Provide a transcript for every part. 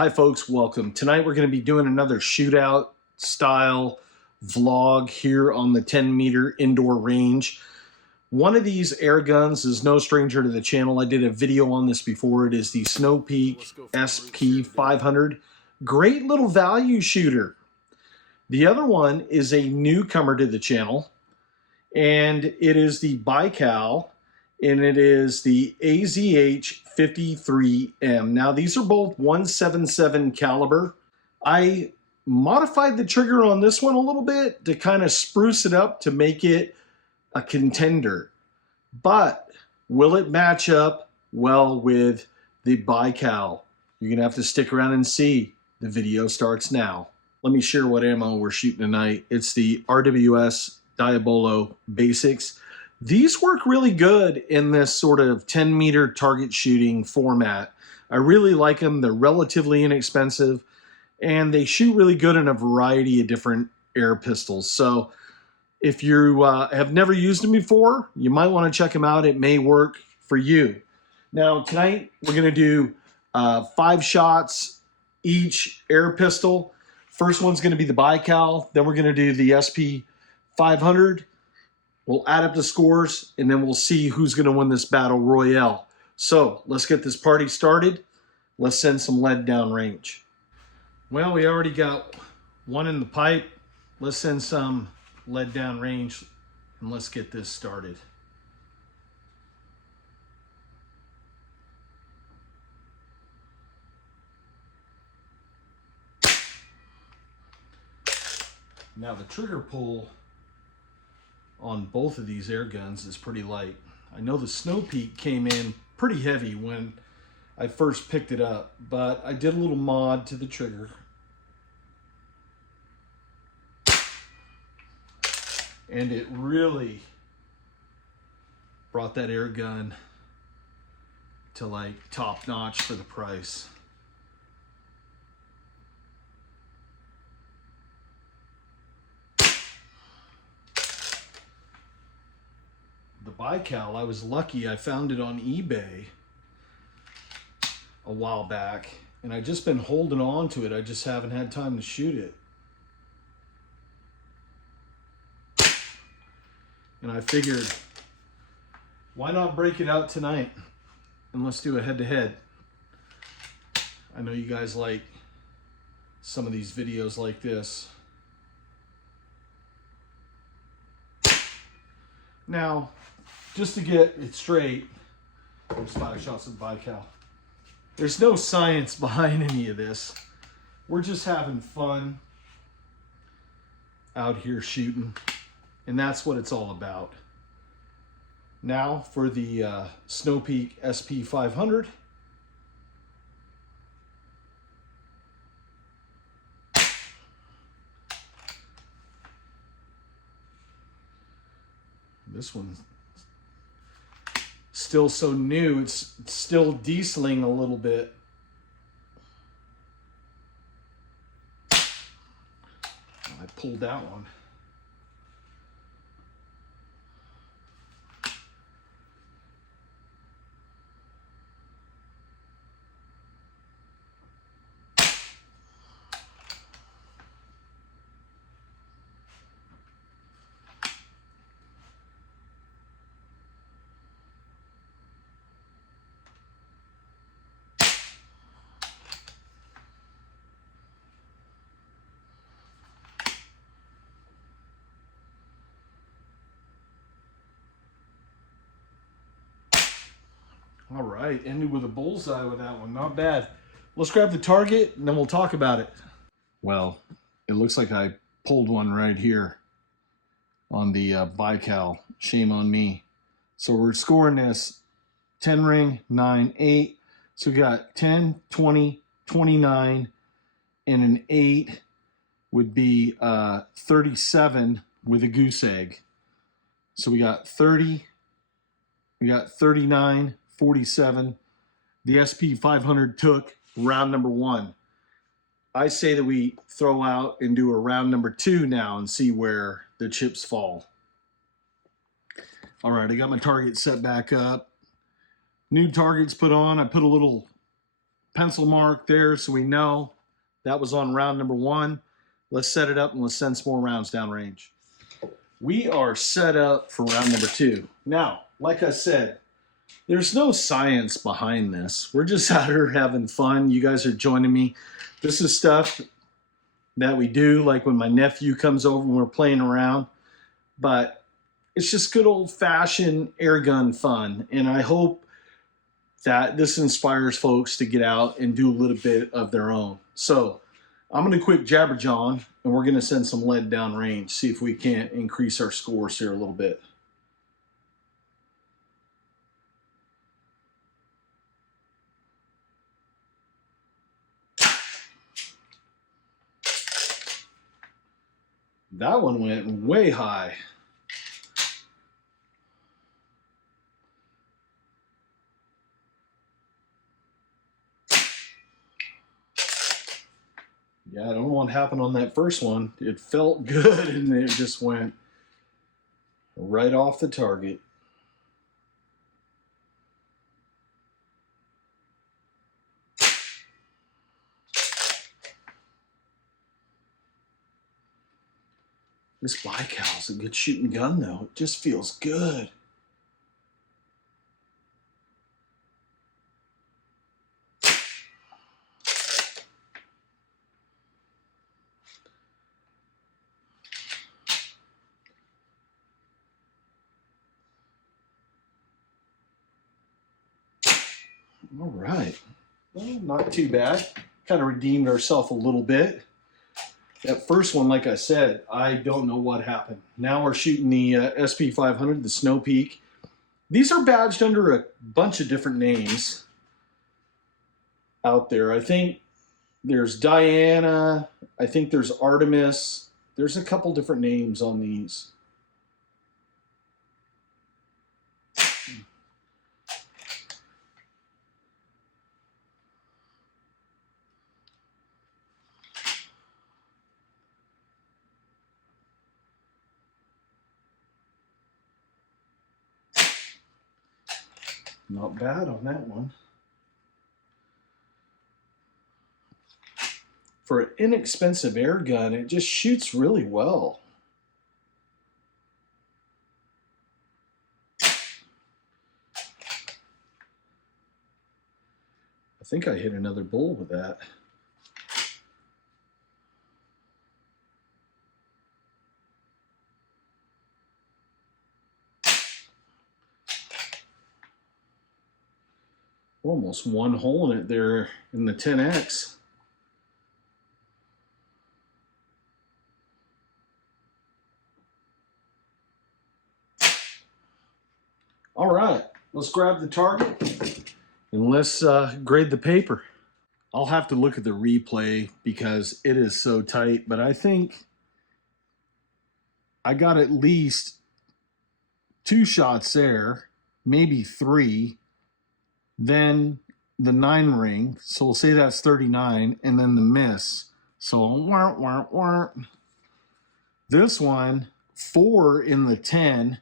Hi folks, welcome. Tonight we're going to be doing another shootout style vlog here on the 10-meter indoor range. One of these air guns is no stranger to the channel. I did a video on this before. It is the Snow Peak SP500. Great little value shooter. The other one is a newcomer to the channel, and it is the Baikal, and it is the AZH53M. Now, these are both 177 caliber. I modified the trigger on this one a little bit to kind of spruce it up to make it a contender. But will it match up well with the Baikal? You're gonna have to stick around and see. The video starts now. Let me share what ammo we're shooting tonight. It's the RWS Diabolo Basics. These work really good in this sort of 10-meter target shooting format. I really like them. They're relatively inexpensive, and they shoot really good in a variety of different air pistols. So if you have never used them before, you might want to check them out. It may work for you. Now, tonight we're going to do 5 shots each air pistol. First one's going to be the Baikal. Then we're going to do the SP500. We'll add up the scores, and then we'll see who's going to win this battle royale. So let's get this party started. Let's send some lead down range. Well, we already got one in the pipe. Let's send some lead down range, and let's get this started. Now the trigger pull on both of these air guns is pretty light. I know the Snow Peak came in pretty heavy when I first picked it up, but I did a little mod to the trigger. And it really brought that air gun to like top notch for the price. The Baikal, I was lucky. I found it on eBay a while back, and I've just been holding on to it. I just haven't had time to shoot it. And I figured, why not break it out tonight and let's do a head-to-head. I know you guys like some of these videos like this. Now, just to get it straight, there's 5 shots of Baikal. There's no science behind any of this. We're just having fun out here shooting, and that's what it's all about. Now for the Snow Peak SP500. This one's still so new, it's still dieseling a little bit. I pulled that one. All right, ended with a bullseye with that one. Not bad. Let's grab the target, and then we'll talk about it. Well, it looks like I pulled one right here on the Baikal. Shame on me. So we're scoring this 10 ring, 9, 8. So we got 10, 20, 29, and an 8 would be 37 with a goose egg. So we got 30, we got 39, 47. The SP500 took round number 1. I say that we throw out and do a round number 2 now and see where the chips fall. All right, I got my target set back up. New targets put on. I put a little pencil mark there so we know that was on round number 1. Let's set it up and let's send some more rounds downrange. We are set up for round number 2. Now, like I said, there's no science behind this. We're just out here having fun. You guys are joining me. This is stuff that we do, like when my nephew comes over and we're playing around. But it's just good old-fashioned air gun fun. And I hope that this inspires folks to get out and do a little bit of their own. So I'm going to quit Jabberjawing, and we're going to send some lead down range, see if we can't increase our scores here a little bit. That one went way high. Yeah, I don't know what happened on that first one. It felt good, and it just went right off the target. This Baikal is a good shooting gun, though. It just feels good. All right. Well, not too bad. Kind of redeemed ourselves a little bit. That first one, like I said, I don't know what happened. Now we're shooting the SP500, the Snow Peak. These are badged under a bunch of different names out there. I think there's Diana. I think there's Artemis. There's a couple different names on these. Not bad on that one. For an inexpensive air gun, it just shoots really well. I think I hit another bull with that. Almost one hole in it there in the 10X. All right, let's grab the target and let's grade the paper. I'll have to look at the replay because it is so tight, but I think I got at least 2 shots there, maybe 3. Then the 9 ring, so we'll say that's 39, and then the miss. So wah, wah, wah. This one, 4 in the 10,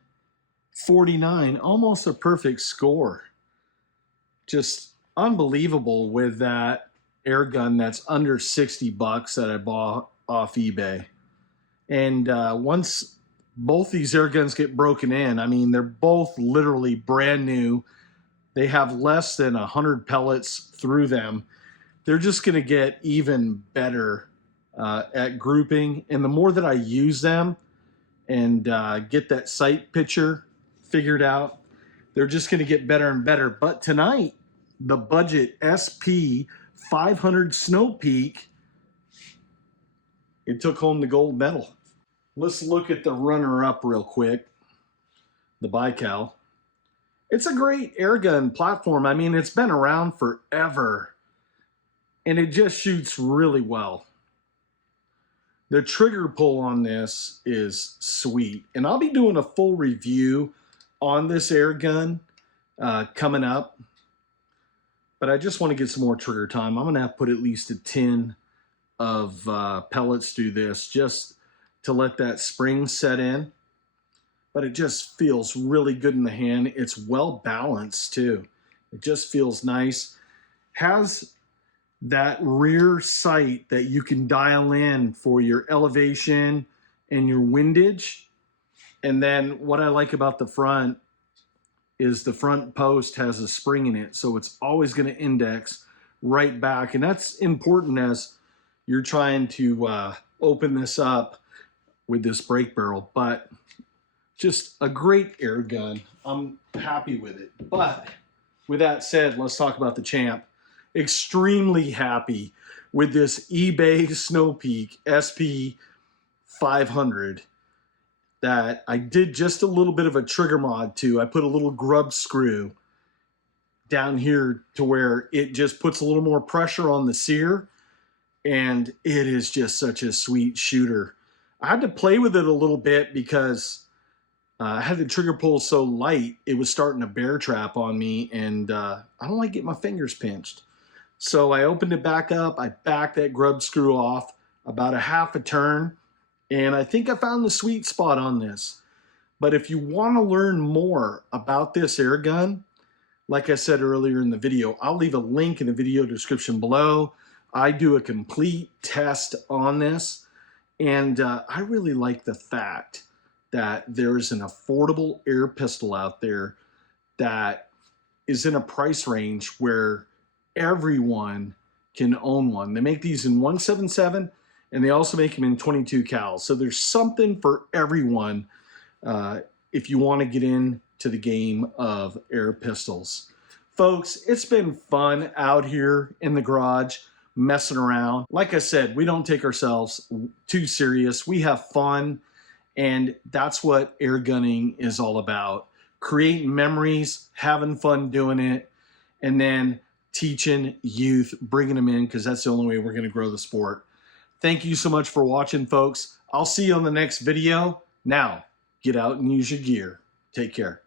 49, almost a perfect score. Just unbelievable with that air gun that's under 60 bucks that I bought off eBay. And once both these air guns get broken in, I mean, they're both literally brand new. They have less than 100 pellets through them. They're just going to get even better at grouping. And the more that I use them and get that sight picture figured out, they're just going to get better and better. But tonight, the budget SP 500 Snow Peak, it took home the gold medal. Let's look at the runner-up real quick, the Baikal. It's a great airgun platform. I mean, it's been around forever, and it just shoots really well. The trigger pull on this is sweet, and I'll be doing a full review on this airgun coming up, but I just want to get some more trigger time. I'm going to have to put at least a tin of pellets through this just to let that spring set in. But it just feels really good in the hand. It's well balanced too. It just feels nice. Has that rear sight that you can dial in for your elevation and your windage. And then what I like about the front is the front post has a spring in it, so it's always going to index right back. And that's important as you're trying to open this up with this brake barrel. But just a great air gun. I'm happy with it. But with that said, let's talk about the Champ. Extremely happy with this eBay Snow Peak SP 500 that I did just a little bit of a trigger mod to. I put a little grub screw down here to where it just puts a little more pressure on the sear, and it is just such a sweet shooter. I had to play with it a little bit because I had the trigger pull so light, it was starting to bear trap on me, and I don't like getting my fingers pinched. So I opened it back up, I backed that grub screw off about a half a turn, and I think I found the sweet spot on this. But if you want to learn more about this air gun, like I said earlier in the video, I'll leave a link in the video description below. I do a complete test on this, and I really like the fact that there's an affordable air pistol out there that is in a price range where everyone can own one. They make these in 177, and they also make them in 22 cal. So there's something for everyone if you want to get into the game of air pistols. Folks, it's been fun out here in the garage messing around. Like I said, we don't take ourselves too serious. We have fun, and that's what air gunning is all about. Creating memories, having fun doing it, and then teaching youth, bringing them in, because that's the only way we're going to grow the sport. Thank you so much for watching, folks. I'll see you on the next video. Now, get out and use your gear. Take care.